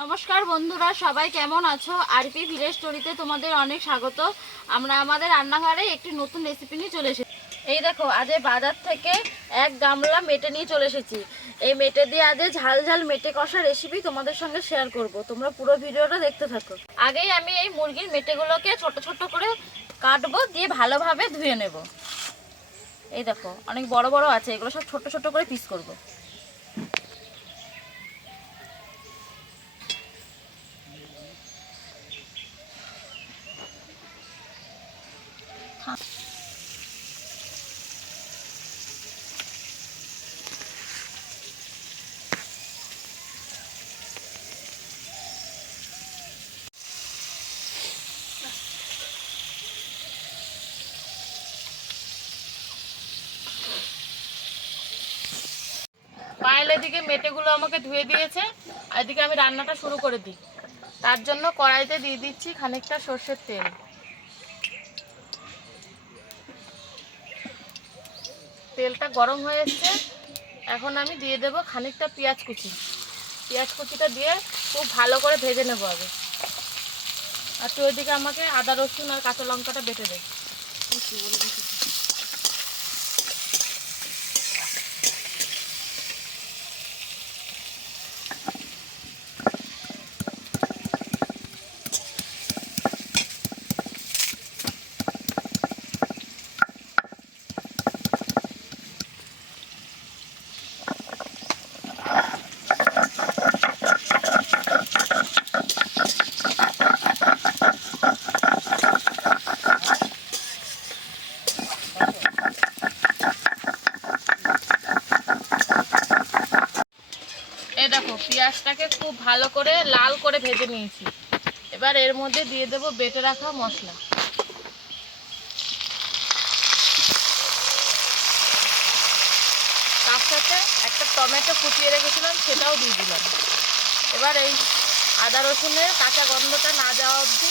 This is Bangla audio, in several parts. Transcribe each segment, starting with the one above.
নমস্কার বন্ধুরা, সবাই কেমন আছো? আরপি ভিলেজ স্টোরিতে তোমাদের অনেক স্বাগত। আমরা আমাদের রান্নাঘরে একটি নতুন রেসিপি নিয়ে চলে এসেছি। এই দেখো, আজ বাজার থেকে এক গামলা মেটে নিয়ে চলে এসেছি। এই মেটে দিয়ে আজ ঝাল ঝাল মেটে কষা রেসিপি তোমাদের সঙ্গে শেয়ার করব। তোমরা পুরো ভিডিওটা দেখতে থাকো। আগেই আমি এই মুরগির মেটেগুলোকে ছোট ছোট করে কাটবো, দিয়ে ভালোভাবে ধুয়ে নেব। এই দেখো, অনেক বড় বড় আছে, এগুলো সব ছোট ছোট করে পিস করব। পায়েল এদিকে মেটেগুলো আমাকে ধুয়ে দিয়েছে, আর এদিকে আমি রান্নাটা শুরু করে দিই। তার জন্য কড়াইতে দিয়ে দিচ্ছি খানিকটা সর্ষের তেল। তেলটা গরম হয়ে এসছে, এখন আমি দিয়ে দেব খানিকটা পেঁয়াজ কুচি। পেঁয়াজ কুচিটা দিয়ে খুব ভালো করে ভেজে নেব আগে। আর তুই ওইদিকে আমাকে আদা রসুন আর কাঁচা লঙ্কাটা বেটে দে। এই দেখো, পেঁয়াজটাকে খুব ভালো করে লাল করে ভেজে নিয়েছি। এবার এর মধ্যে দিয়ে দেব বেটে রাখা মশলা। তার সাথে একটা টমেটো কুচিয়ে রেখেছিলাম, সেটাও দিয়ে দিলাম। এবার এই আদা রসুনের কাঁচা গন্ধটা না যাওয়া অবধি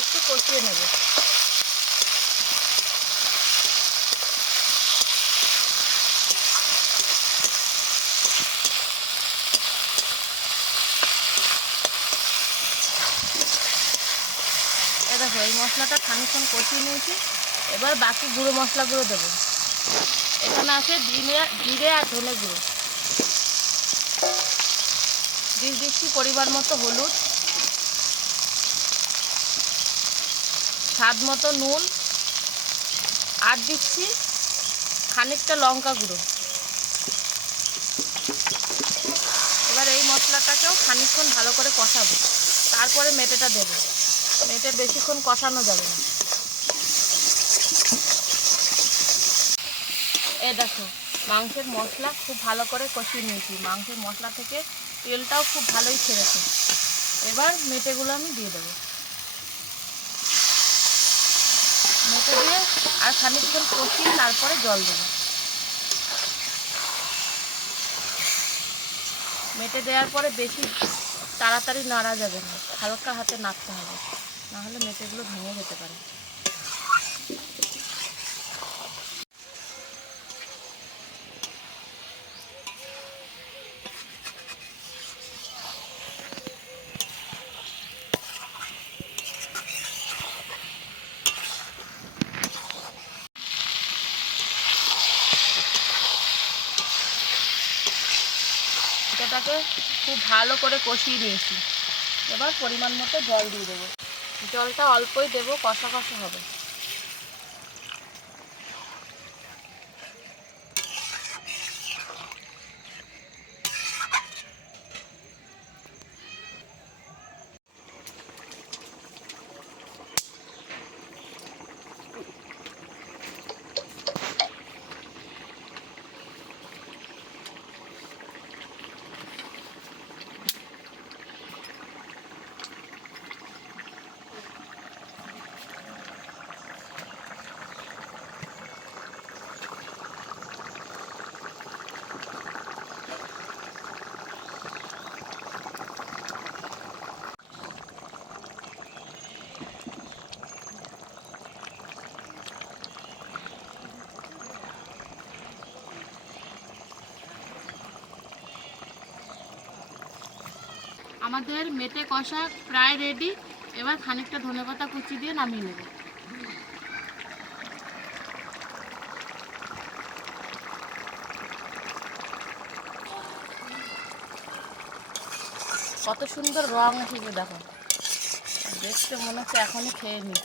একটু কষিয়ে নেব। দেখো, এই মশলাটা খানিকক্ষণ কষিয়ে নিয়েছি। এবার বাকি গুঁড়ো মশলাগুলো দেবো। এখানে আছে জিরে আর ধনে গুঁড়ো। দিয়ে দিচ্ছি পরিমাণ মতো হলুদ, স্বাদ মতো নুন, আর দিচ্ছি খানিকটা লঙ্কা গুঁড়ো। এবার এই মশলাটাকেও খানিকক্ষণ ভালো করে কষাবো, তারপরে মেটেটা দেবো। মেটে বেশিক্ষণ কষানো যাবে না। এই দেখো, মাংসের মশলা খুব ভালো করে কষিয়ে নিয়েছি। মাংসের মশলা থেকে তেলটাও খুব ভালোই ছেড়েছে। এবার মেটেগুলো আমি দিয়ে দেবো। মেটে দিয়ে আর খানিকক্ষণ কষিয়ে তারপরে জল দেবো। মেটে দেওয়ার পরে বেশি তাড়াতাড়ি নাড়া যাবে না, হালকা হাতে নাড়তে হবে, নাহলে মেটেগুলো ভেঙে যেতে পারে। এটাকে খুব ভালো করে কষিয়ে নিয়েছি। এবার পরিমাণ মতো জল দিয়ে দেবো। জলটা অল্পই দেবো, কষা কষা হবে। আমাদের মেটে কষা প্রায় রেডি। এবার খানিকটা ধনেপাতা কুচি দিয়ে নামিয়ে নেব। কত সুন্দর রং এসেছে দেখো, দেখতে মনে হচ্ছে এখনই খেয়ে নিই।